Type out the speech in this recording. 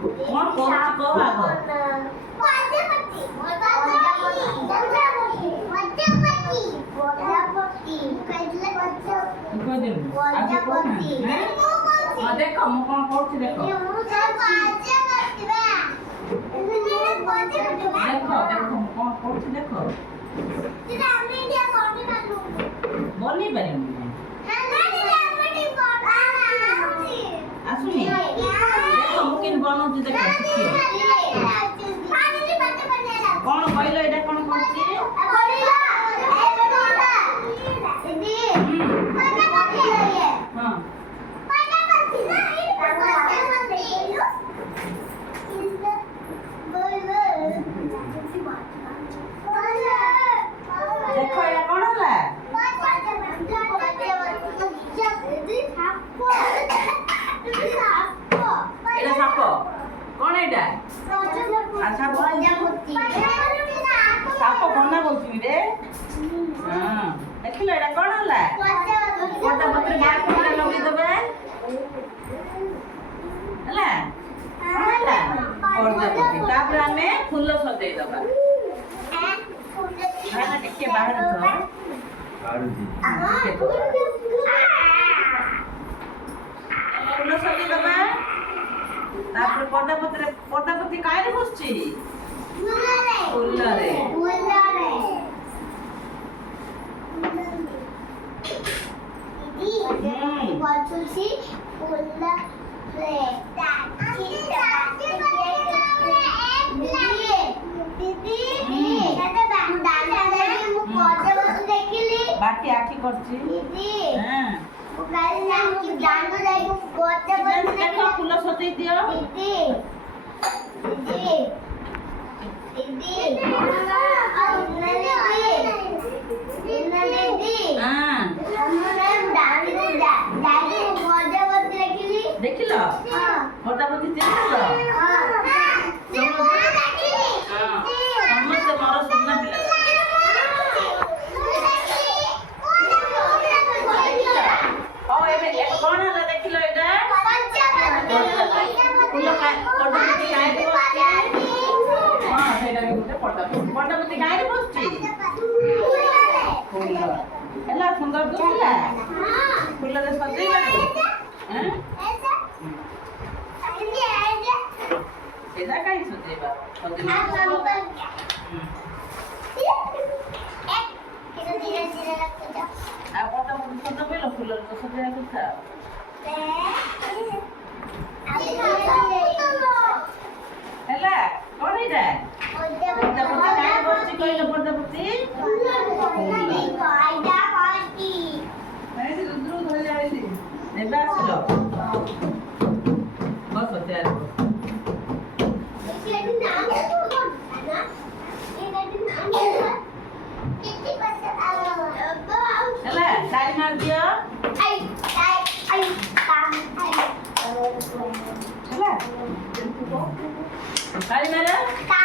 କଣ କରୁଛି କହ ଆଗ। ଦେଖ ମୁଁ କଣ କରୁଛି ଦେଖ ଦେଖ ମୁଁ କଣ କରୁଛି ଦେଖ ବନେଇ ପାରିବି ଆସୁନି ଦେଖ ମୁଁ କେମିତି ବନଉଛି ଦେଖ କଣ କହିଲ ଏଇଟା କଣ କରୁଛି ହଁ ଦେଖ ଏଇଟା କଣ ହେଲା ଏଇଟା ସାପ କଣ ଏଇଟା ସାପ ବନା ବୋଲୁଛି ରେ ହଁ ଦେଖିଲ ଏଇଟା କଣ ହେଲା ପର୍ଦାପତ୍ର ବାହାରେ ଲଗେଇଦେବେ ହେଲା କଣ ହେଲା ପର୍ଦାପତ୍ର ତାପରେ ଆମେ ଫୁଲ ସଜେଇଦବା ଭାଇନା ଟିକେ ବାହାରେ ଫୁଲ ସଜେଇଦବା ତାପରେ ପର୍ଦାପତି କାହିଁରେ ବସୁଛି ଫୁଲରେ ବାଟି ଆଖି କରୁଛି ଫୁଲ ସଜେଇ ଦିଅ ଦେଖିଲ ପର୍ଦାପତି ଚିହ୍ନିଲ ସମସ୍ତେ ମୋର ସୁନା ପିଲା ହଉ ଏବେ କଣ ହେଲା ଦେଖିଲ ଏଇଟା ଫୁଲ ପର୍ଦାପତି କାହିଁରେ ବସୁଛି ହଁ ସେଇଟା ବି ଗୋଟେ ପର୍ଦାପତି କାହିଁରେ ବସୁଛି ଫୁଲ ହେଲା ସୁନ୍ଦର ଦିଶିଲା ଫୁଲରେ ସଜେଇବାକୁ ସେଇଟା କାହିଁ ସଜେଇବା ଆଉ ପର୍ଦାପତି ସଜେଇଲ ଫୁଲରେ ତ ସଜେଇବା କଥା ହେଲା କଣ ଏଇଟା ପର୍ଦାପତି କାହିଁରେ ବସୁଛି କହିଲ ପର୍ଦାପତି ଏବେ ଆସିଲ ବସ ଚେୟାର ହେଲା ଟାଇମ୍ ମାରି ଦିଅ ହେଲା ଟାଇମ୍ ମାର